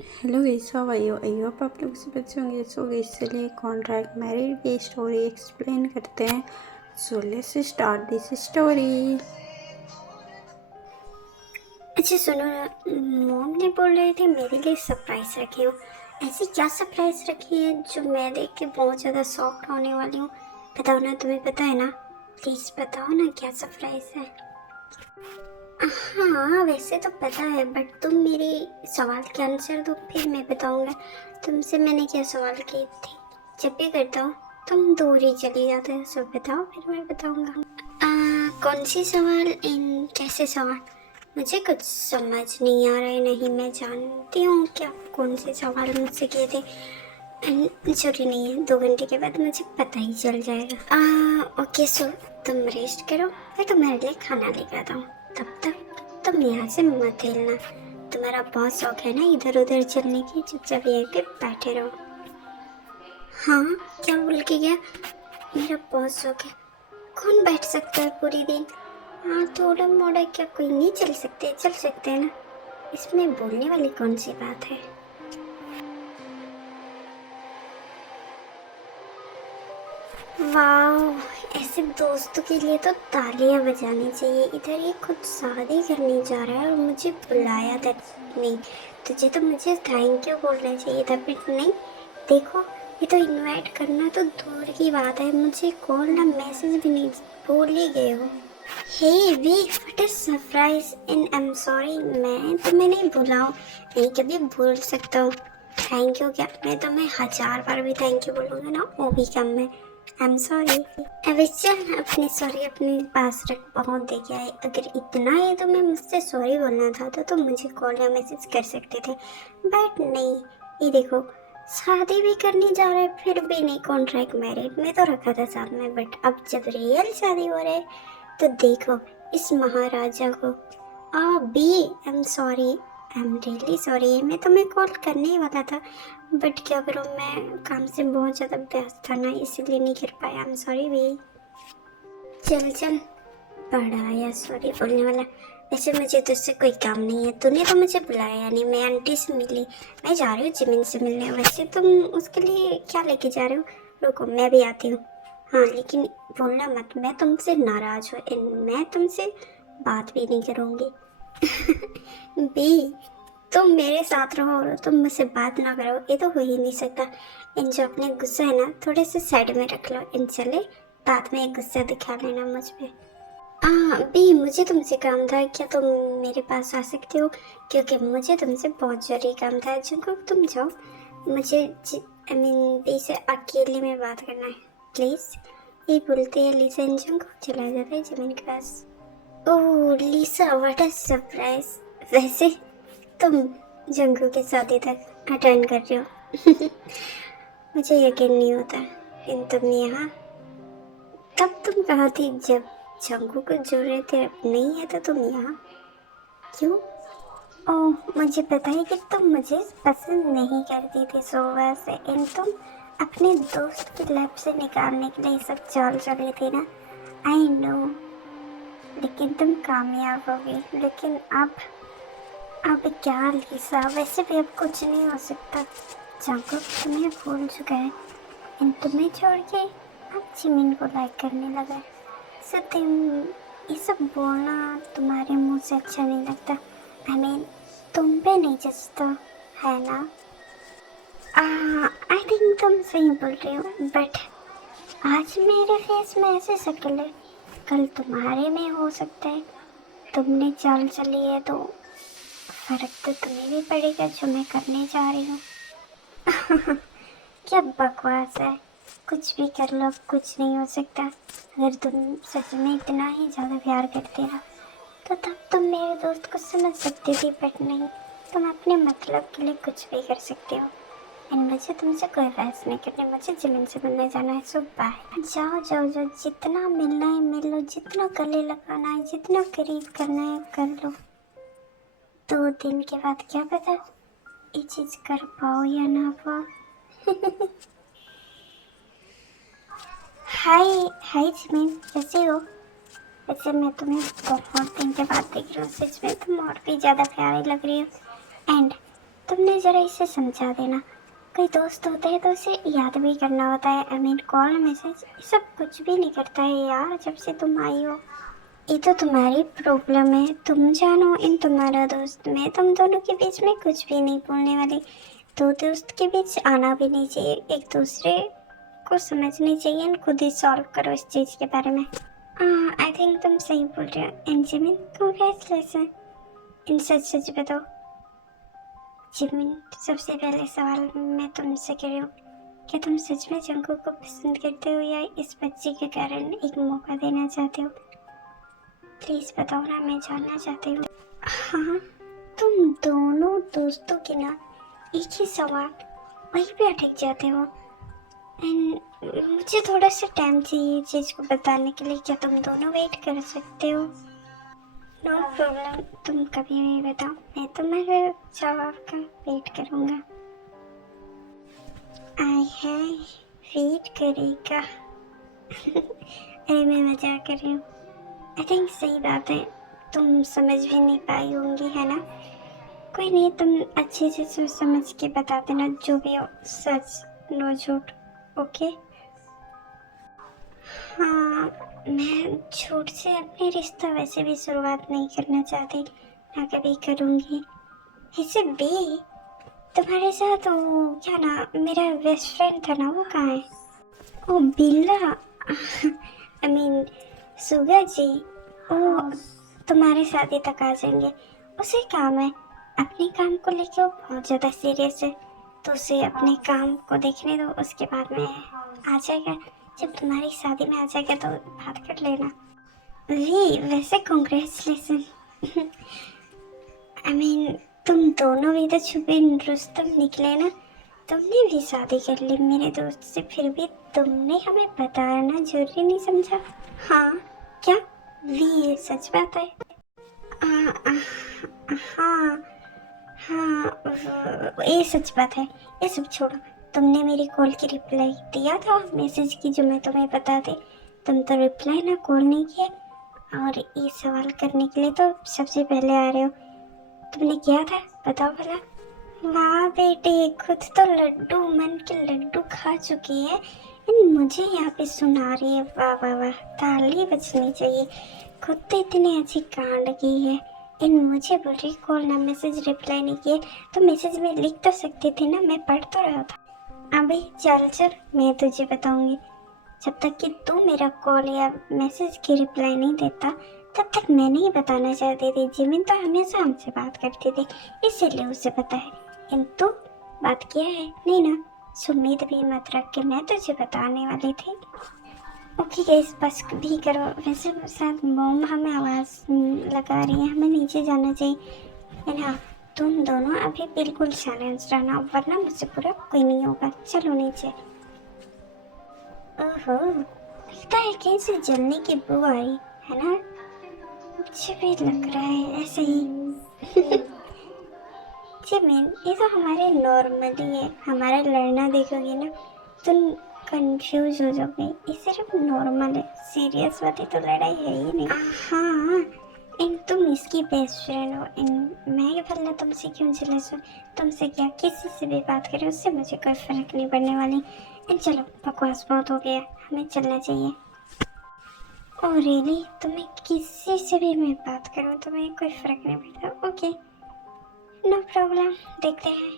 Hello guys, how are you? I hope आप लोग सब अच्छे होंगे। सो गाइस, चलिए कॉन्ट्रैक्ट मैरिड की स्टोरी एक्सप्लेन करते हैं। So let's start this story. अच्छा सुनो ना, मॉम ने बोल रहे थे मेरे लिए सरप्राइज रखी हो। ऐसी क्या सरप्राइज रखी है जो मैं देख के बहुत ज़्यादा शॉक्ड होने वाली हूँ? बताओ ना, तुम्हें पता है ना? प्लीज़ बताओ ना क्या सरप्राइज है। हाँ वैसे तो पता है, बट तुम मेरे सवाल के आंसर दो फिर मैं बताऊँगा। तुमसे मैंने क्या सवाल किए थे? जब भी करता हूँ तुम दूर ही चली जाते हो। सब बताओ फिर मैं बताऊँगा। कौन सी सवाल, इन कैसे सवाल? मुझे कुछ समझ नहीं आ रहा है। नहीं, मैं जानती हूँ कि आप कौन से सवाल मुझसे किए थे। जरूरी नहीं है, 2 घंटे के बाद मुझे पता ही चल जाएगा। ओके सो तुम रेस्ट करो, मैं तुम्हारे लिए खाना लेकर आता हूँ। तब तक तुम यहाँ से मत हिलना। तुम्हारा बहुत शौक है ना इधर उधर चलने की, चुपचाप यहीं पे बैठे रहो। हाँ, क्या बोल के गया? मेरा बहुत शौक है। कौन बैठ सकता है पूरी दिन? हाँ, थोड़ा मोड़ा क्या, कोई नहीं चल सकते हैं ना। इसमें बोलने वाली कौन सी बात है? वाह, ऐसे दोस्तों के लिए तो तालियां बजानी चाहिए। इधर ये खुद शादी करने जा रहा है और मुझे बुलाया तक नहीं। तुझे तो मुझे थैंक यू बोलना चाहिए था, बट नहीं। देखो, ये तो इनवाइट करना तो दूर की बात है, मुझे कॉल ना मैसेज भी नहीं, भूल ही गए हो। Hey V, what a surprise and I am sorry. मैं तुम्हें नहीं भुलाऊं, नहीं कभी भूल सकता हूँ। थैंक यू क्या, मैं तुम्हें 1000 बार भी थैंक यू बोलूँगा ना, वो भी कम है। आई एम सॉरी। अभी चल अपनी सॉरी अपने पास रख, बहुत दे गया है। अगर इतना ही तुम्हें मुझसे सॉरी बोलना था तो तुम मुझे कॉल या मैसेज कर सकते थे, बट नहीं। ये देखो, शादी भी करने जा रहा है फिर भी नहीं। कॉन्ट्रैक्ट मैरिड में तो रखा था साथ में, बट अब जब रियल शादी हो रहा है तो देखो इस महाराजा को। B I am sorry, I am really sorry. मैं तुम्हें कॉल करने ही वाला था, बट क्या करूँ, मैं काम से बहुत ज़्यादा व्यस्त था ना, इसीलिए नहीं कर पाया। I am sorry B. चल चल, बड़ा या सॉरी बोलने वाला। वैसे मुझे तुझसे कोई काम नहीं है, तूने तो मुझे बुलाया नहीं। मैं आंटी से मिली, मैं जा रही हूँ जिमिन से मिलने। वैसे तुम उसके लिए क्या लेके जा रहे हो? रुको मैं भी आती हूँ। हाँ लेकिन बोलना मत, मैं तुमसे नाराज हूँ एंड मैं तुमसे बात भी नहीं करूँगी। बी, तुम मेरे साथ रहो और तुम मुझसे बात ना करो, ये तो हो ही नहीं सकता। इन जो अपने गुस्सा है ना, थोड़े से साइड में रख लो। इन चले बाद में एक गुस्सा दिखा लेना मुझ पे। बी, मुझे तुमसे काम था, क्या तुम मेरे पास आ सकते हो? क्योंकि मुझे तुमसे बहुत जरूरी काम था। जंकुक तुम जाओ, मुझे आई मीन बी से अकेले में बात करना है, प्लीज। ये बोलते हैं लिसा एंड जंकुक चला जाता है जिमिन के पास। ओह लिसा, व्हाट अ सरप्राइज। वैसे तुम जंकुक की शादी तक अटेंड कर रहे हो? मुझे यकीन नहीं होता। इन तुम यहाँ, तब तुम कहाँ थी जब जंगू को जरूरत थे? अब नहीं है तो तुम यहाँ क्यों? ओह मुझे पता है कि तुम मुझे पसंद नहीं करती थी, सो वैसे इन तुम अपने दोस्त की लाइफ से निकालने के लिए सब चाल चली थी ना। आई नो, लेकिन तुम कामयाब हो गई। लेकिन अब क्या लिसा, वैसे भी अब कुछ नहीं हो सकता। जंगू तुम्हें भूल चुका है, इन तुम्हें छोड़ के अब जिमिन को लाइक करने लगा है। सत्यम, ये सब बोलना तुम्हारे मुंह से अच्छा नहीं लगता। आई मीन तुम पे नहीं जचता, है ना? आई थिंक तुम सही बोल रही हो, बट आज मेरे फेस में ऐसे शक्ल है, कल तुम्हारे में हो सकता है। तुमने चाल चली है तो फर्क तो तुम्हें भी पड़ेगा जो मैं करने जा रही हूँ। क्या बकवास है, कुछ भी कर लो, अब कुछ नहीं हो सकता। अगर तुम सच में इतना ही ज़्यादा प्यार करते ना तो तब तुम मेरे दोस्त को समझ सकती थी, बट नहीं। तुम अपने मतलब के लिए कुछ भी कर सकते हो एंड मुझे तुमसे कोई बहस नहीं करनी। मुझे जिमिन से मिलने जाना है, सो बाय। जाओ जाओ जाओ, जितना मिलना है मिल लो, जितना गले लगाना है, जितना करीब करना है कर लो। 2 दिन के बाद क्या पता ये चीज़ कर पाओ या ना पाओ। हाय हाय जिमिन, कैसे हो? वैसे मैं तुम्हें बहुत दिन के बाद देख रही हूँ, सच में तुम और भी ज़्यादा प्यारी लग रही हो। एंड तुमने ज़रा इसे समझा देना। कोई दोस्त होता है तो उसे याद भी करना होता है। आई मीन कॉल मैसेज ये सब कुछ भी नहीं करता है यार जब से तुम आई हो। ये तो तुम्हारी प्रॉब्लम है, तुम जानो। इन तुम्हारा दोस्त, मैं तुम दोनों के बीच में कुछ भी नहीं बोलने वाली। दो दोस्त के बीच आना भी नहीं चाहिए, एक दूसरे को समझनी चाहिए एंड खुद ही सॉल्व करो इस चीज़ के बारे में। आई थिंक तुम सही बोल रहे हो। And Jimin congratulations. इन सच बताओ जिमिन, सबसे पहले सवाल मैं तुमसे कर रही हूँ, क्या तुम सच में जंगू को पसंद करते हो या इस बच्चे के कारण एक मौका देना चाहते हो? प्लीज़ बताओ ना, मैं जानना चाहती हूँ। हाँ, तुम दोनों दोस्तों के ना एक ही सवाल वहीं पे अटक जाते हो। एंड मुझे थोड़ा सा टाइम चाहिए चीज़ को बताने के लिए। क्या तुम दोनों वेट कर सकते हो? नो प्रॉब्लम, तुम कभी भी बताओ, मैं तुम्हारे जवाब का वेट करूँगा। आय है वेट करेगा। अरे मैं मजाक कर रही हूँ। आई थिंक सही बात है, तुम समझ भी नहीं पाई होंगी है ना। कोई नहीं, तुम अच्छे से सोच समझ के बता देना जो भी हो, सच नो झूठ। ओके? हाँ, मैं झूठ से अपने रिश्ता वैसे भी शुरुआत नहीं करना चाहती, ना कभी करूँगी। ऐसे भी तुम्हारे साथ वो क्या ना, मेरा बेस्ट फ्रेंड था ना, वो कहाँ है? ओ बिल्ला। आई मीन सुगा जी, वो तुम्हारी शादी तक आ जाएंगे। उसे काम है, अपने काम को लेके वो बहुत ज़्यादा सीरियस है, तो उसे अपने काम को देखने दो, उसके बाद में आ जाएगा। जब तुम्हारी शादी में आ जाएगा तो बात कर लेना। वैसे कॉन्ग्रेचुलेसन। आई मीन तुम दोनों भी तो छुपे रुस्तम निकले ना। तुमने भी शादी कर ली मेरे दोस्त से, फिर भी तुमने हमें बताना जरूरी नहीं समझा। हाँ क्या? ये सच बात है। आ, आ, हाँ हाँ, ये सच बात है। ये सब छोड़ो, तुमने मेरी कॉल की रिप्लाई दिया था मैसेज की जो मैं तुम्हें बता दी। तुम तो रिप्लाई ना कॉल नहीं किया, और ये सवाल करने के लिए तो सबसे पहले आ रहे हो। तुमने किया था, बताओ भला। वाह बेटे, खुद तो लड्डू मन के लड्डू खा चुकी है, मुझे यहाँ पे सुना रही है। वाह वाह वाह, ताली बजनी चाहिए। खुद तो इतनी अच्छी कांड की है, मुझे बोल रही कॉल ना मैसेज रिप्लाई नहीं किए, तो मैसेज में लिख तो सकती थी ना, मैं पढ़ तो रहा था। अबे चल चल, मैं तुझे बताऊंगी। जब तक कि तू मेरा कॉल या मैसेज की रिप्लाई नहीं देता, तब तक मैं नहीं बताना चाहती थी। जिमिन तो हमेशा हमसे बात करती थी, इसीलिए उसे पता है। किंतु बात किया है नहीं ना, उम्मीद भी मत रख के मैं तुझे बताने वाली थी। ओके गाइस, बस भी करो। वैसे शायद मोम हमें आवाज़ लगा रही है, हमें नीचे जाना चाहिए। एंड हाँ, तुम दोनों अभी बिल्कुल साइलेंस रहना, वरना मुझसे पूरा कोई नहीं होगा। चलो नीचे। ओहो, लगता है कहीं से जलने की बू आ रही है ना, मुझे भी लग रहा है ऐसे ही। जिमिन, ये तो हमारे नॉर्मली है, हमारा लड़ना देखोगे ना तुम कंफ्यूज हो जाओगे। ये सिर्फ नॉर्मल है, सीरियस वाली तो लड़ाई है ही नहीं। हाँ, इन तुम इसकी बेस्ट फ्रेंड हो, इन मैं भला तुमसे क्यों जेलस हूँ? तुमसे क्या, किसी से भी बात करें उससे मुझे कोई फर्क नहीं पड़ने वाली। इन चलो, बकवास बहुत हो गया, हमें चलना चाहिए। ओह रियली, तुम्हें किसी से भी मैं बात करूँ तुम्हें कोई फर्क नहीं पड़ता? ओके नो प्रॉब्लम, देखते हैं।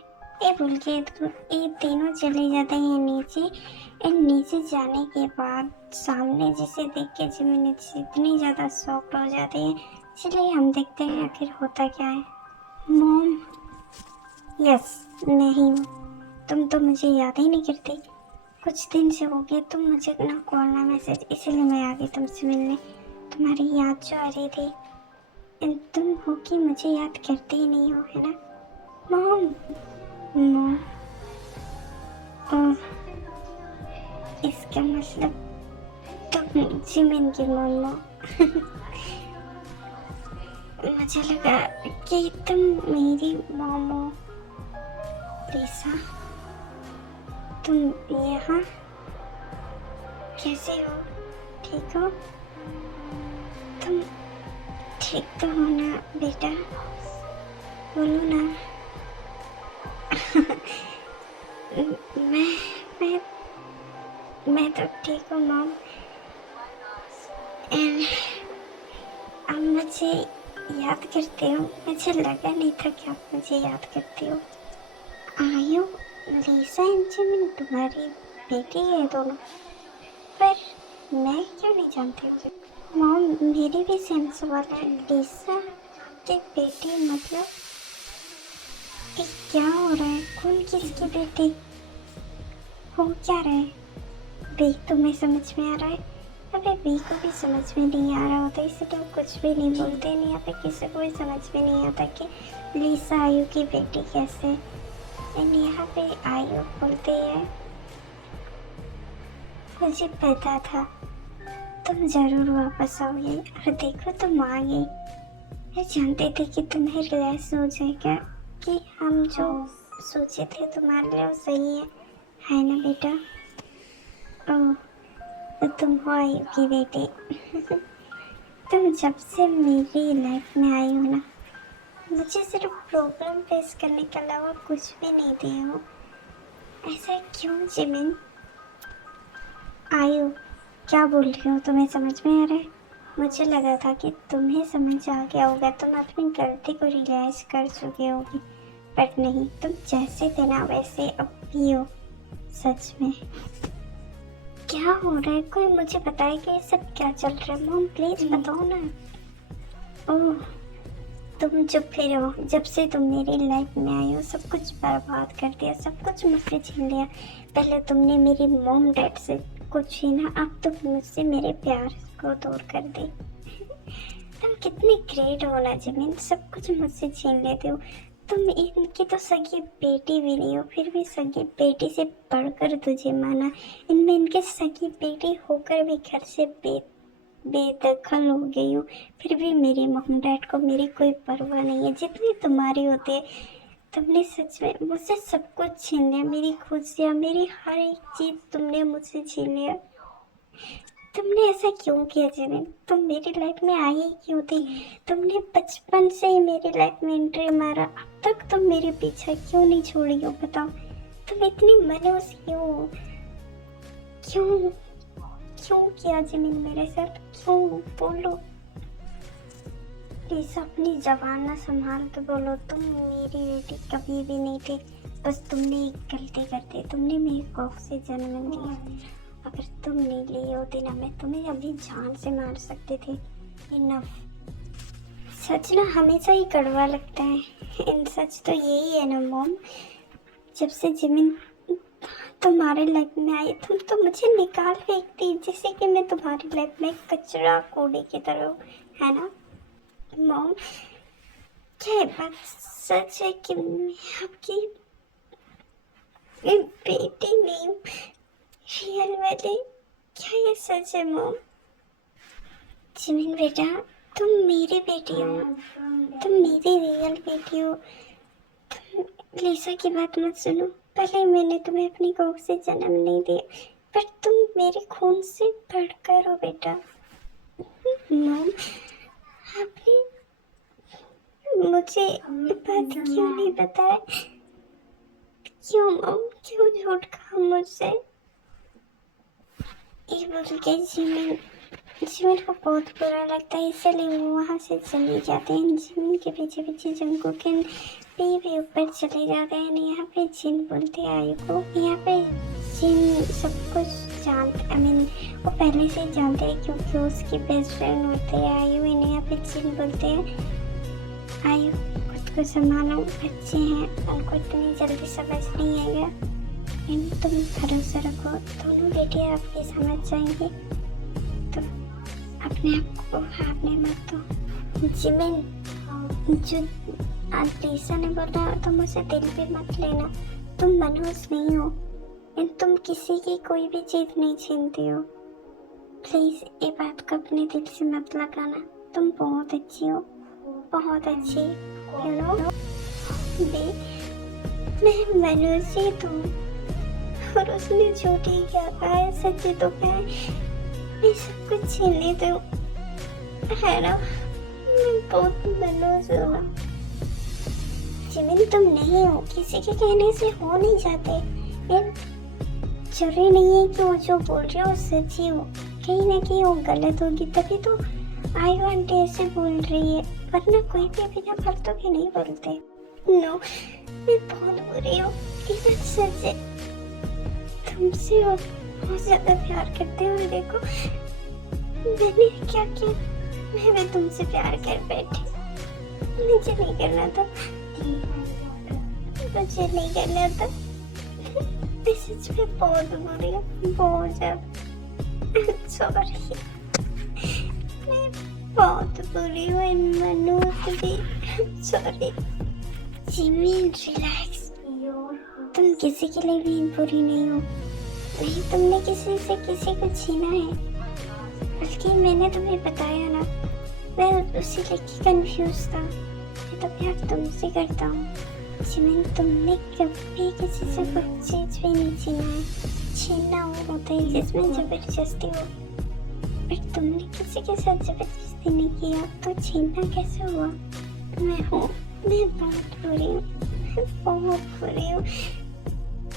ये भूल के ये तीनों चले जाते हैं नीचे। एंड नीचे जाने के बाद सामने जिसे देख के जिमिन इतनी ज़्यादा शॉक्ड हो जाते हैं। चलिए हम देखते हैं आखिर होता क्या है। मॉम, यस, नहीं तुम तो मुझे याद ही नहीं करती। कुछ दिन से हो गए तुम मुझे ना कॉल ना मैसेज, इसीलिए मैं आ गई तुमसे मिलने। तुम्हारी याद जो आ रही थी, तुम हो कि मुझे याद करते ही नहीं हो, है ना मॉम? मॉम, ओह, इसका मतलब तुम जिमिन की मॉम हो। मुझे लगा कि तुम मेरी मॉम हो। लिसा, तुम यहाँ कैसे हो? ठीक हो तुम? ठीक तो हो ना बेटा? बोलो ना। मैं मैं मैं तो ठीक हूँ मॉम। एंड आप मुझे याद करते हो? मुझे लगा नहीं था कि आप मुझे याद करते हो। आयु, लिसा एंड जिमिन तुम्हारी बेटी है दोनों, पर मैं क्यों नहीं जानती हूँ? मॉम, मेरी भी सेम सवाल है। लिसा की बेटी मतलब ये क्या हो रहा है? कौन किसकी बेटी हो क्या रहा है? बी तुम्हें समझ में आ रहा है? अबे बी को भी समझ में नहीं आ रहा होता, इसलिए वो कुछ भी नहीं बोलते। नहीं आता, किसी को भी समझ में नहीं आता कि लिसा आयु की बेटी कैसे। एंड यहाँ पे आयु बोलते हैं, मुझे पता था तुम जरूर वापस आओगे, और देखो तुम आ गई। मैं जानते थे कि तुम्हें रियलाइज हो जाएगा कि हम जो सोचे थे तुम्हारे लिए वो सही है ना बेटा? ओह, तो तुम हो आयु की बेटी। तुम जब से मेरी लाइफ में आई हो ना, मुझे सिर्फ प्रॉब्लम फेस करने के अलावा कुछ भी नहीं दिए हो। ऐसा क्यों जिमिन? आयु, क्या बोल रही हो? तुम्हें समझ में आ रहा है? मुझे लगा था कि तुम्हें समझ आ गया होगा, तुम अपनी गलती को रियलाइज कर चुके होगी, बट नहीं, तुम जैसे थे ना वैसे अब भी हो। सच में क्या हो रहा है? कोई मुझे बताए कि ये सब क्या चल रहा है। मॉम प्लीज बताओ ना। ओह, तुम चुप फिर हो। जब से तुम मेरी लाइफ में आई हो, सब कुछ बर्बाद कर दिया, सब कुछ मुझसे छीन लिया। पहले तुमने मेरी मॉम डैड से कुछ छीना, अब तुम मुझसे मेरे प्यार को दूर कर दी। तुम कितनी ग्रेट हो ना जिमिन, सब कुछ मुझसे छीन लेते हो। तुम इनकी तो सगी बेटी भी नहीं हो, फिर भी सगी बेटी से बढ़कर तुझे माना। इनमें इनके सगी बेटी होकर भी घर से बेदखल हो गई हूँ, फिर भी मेरे मॉम डैड को मेरी कोई परवाह नहीं है, जितनी तुम्हारी होती है। तुमने सच में मुझसे सब कुछ छीन लिया, मेरी खुशियाँ, मेरी हर एक चीज़ तुमने मुझसे छीन लिया। तुमने ऐसा क्यों किया जिमिन? तुम मेरी लाइफ में आई ही क्यों थी? तुमने बचपन से ही मेरी लाइफ में एंट्री मारा, अब तक तुम मेरे पीछे क्यों नहीं छोड़ी हो? बताओ, तुम इतनी मनोज क्यों हो? क्यों क्यों किया जिमिन मेरे साथ? क्यों? बोलो प्लीज, अपनी जबान ना संभाल के बोलो। तुम मेरी बेटी कभी भी नहीं थी, बस तुमने एक गलती कर दी, तुमने मेरी कोख से जन्म लिया। अगर तुम नहीं ली होती ना, मैं तुम्हें अभी जान से मार सकती थी। इनफ। सच ना हमेशा ही कड़वा लगता है, इन सच तो यही है ना मॉम। जब से जिमिन तुम्हारी लाइफ में आई, तुम तो मुझे निकाल फेंकती, जैसे कि मैं तुम्हारी लाइफ में कचरा कूड़े की तरह हूँ, है ना मॉम? क्या ये बात सच है कि मैं आपकी बेटी नहीं हूँ रियल वाली? क्या ये सच है मॉम? जिमिन बेटा, तुम मेरी बेटी हो, तुम मेरी रियल बेटी हो। तुम लिसा की बात मत सुनो। पहले मैंने तुम्हें अपनी कोख से जन्म नहीं दिया, पर तुम मेरे खून से बढ़कर हो बेटा। मॉम, आपने मुझे ये बात क्यों नहीं बताया? क्यों मॉम, क्यों झूठ कहा मुझसे? ये बोल के जिमिन को बहुत बुरा लगता है, इसलिए वो वहाँ से चले जाते हैं। जिमिन के पीछे पीछे जंगकुक भी ऊपर चले जाते हैं। यहाँ पे जिन बोलते हैं आयु को, यहाँ पे जिन सब कुछ वो पहले से जानते हैं क्योंकि उसकी बेस्ट फ्रेंड होते हैं आयु। यहाँ पे जिन बोलते हैं आयु खुद को संभालो, बच्चे हैं, उनको इतनी जल्दी समझ नहीं आएगा। तुम भरोसा रखो, दोनों बेटियाँ आपकी समझ जाएंगी। तुम अपने आप को हारने मत दो। जिमिन, जो आज लिसा ने बोला तुम उसे दिल पे मत लेना। तुम मनोज नहीं हो, तुम किसी की कोई भी चीज़ नहीं छीनती हो। प्लीज़ ये बात को अपने दिल से मत लगाना। तुम बहुत अच्छी हो, बहुत अच्छी। यू नो, मैं मनोज ही तो, और उसने झूठी क्या कहा है, सच तो कहा है। मैं सब कुछ छीन लेती हूँ, है ना? मैं बहुत मनोज हूँ ना। जिमिन तुम नहीं हो, किसी के कहने से हो नहीं जाते। ये जरूरी नहीं है कि वो जो बोल रही हो सच ही हो, कहीं ना कहीं वो गलत होगी, तभी तो आयु आंटी ऐसे बोल रही है, वरना कोई भी बिना फालतू के नहीं बोलते। नो, मैं बहुत बुरी हूँ, ये सच है। तुमसे वो बहुत ज्यादा प्यार करते हो। देखो मैंने क्या किया, मैं भी तुमसे प्यार कर बैठी। मुझे नहीं करना था, मुझे नहीं करना था। मैं सच में बहुत बुरी हूँ, बहुत ज्यादा। सॉरी, मैं बहुत बुरी हूँ मनु, भी सॉरी। जिमिन रिलैक्स, तुम किसी के लिए भी बुरी नहीं हो। नहीं तुमने किसी से किसी को छीना है, बल्कि मैंने तुम्हें बताया ना, मैं उसी लेके कंफ्यूज था। मैं तो प्यार तुमसे करता हूँ जिमिन, तुमने कभी किसी से कुछ चीज भी नहीं छीना है। छीनना वो होता है जिसमें जबरदस्ती हो, पर तुमने किसी के साथ जबरदस्ती नहीं किया, तो छीनना कैसे हुआ? मैं बहुत बुरी हूँ, बहुत बुरी हूँ।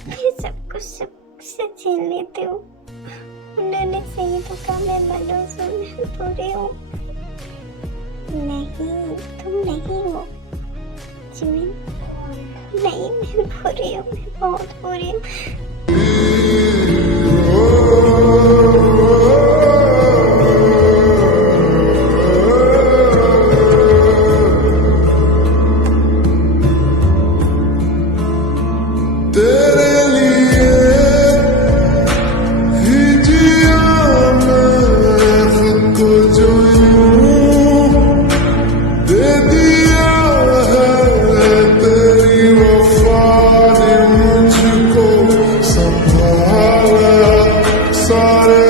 मैं सब कुछ सबसे छीन लेती हूँ। उन्होंने सही तो कहा, मैं मनोज हूँ, मैं बुरी हूँ। नहीं, तुम नहीं हो जिमिन, नहीं मैं बुरी हूँ, मैं बहुत बुरी हूँ। सारे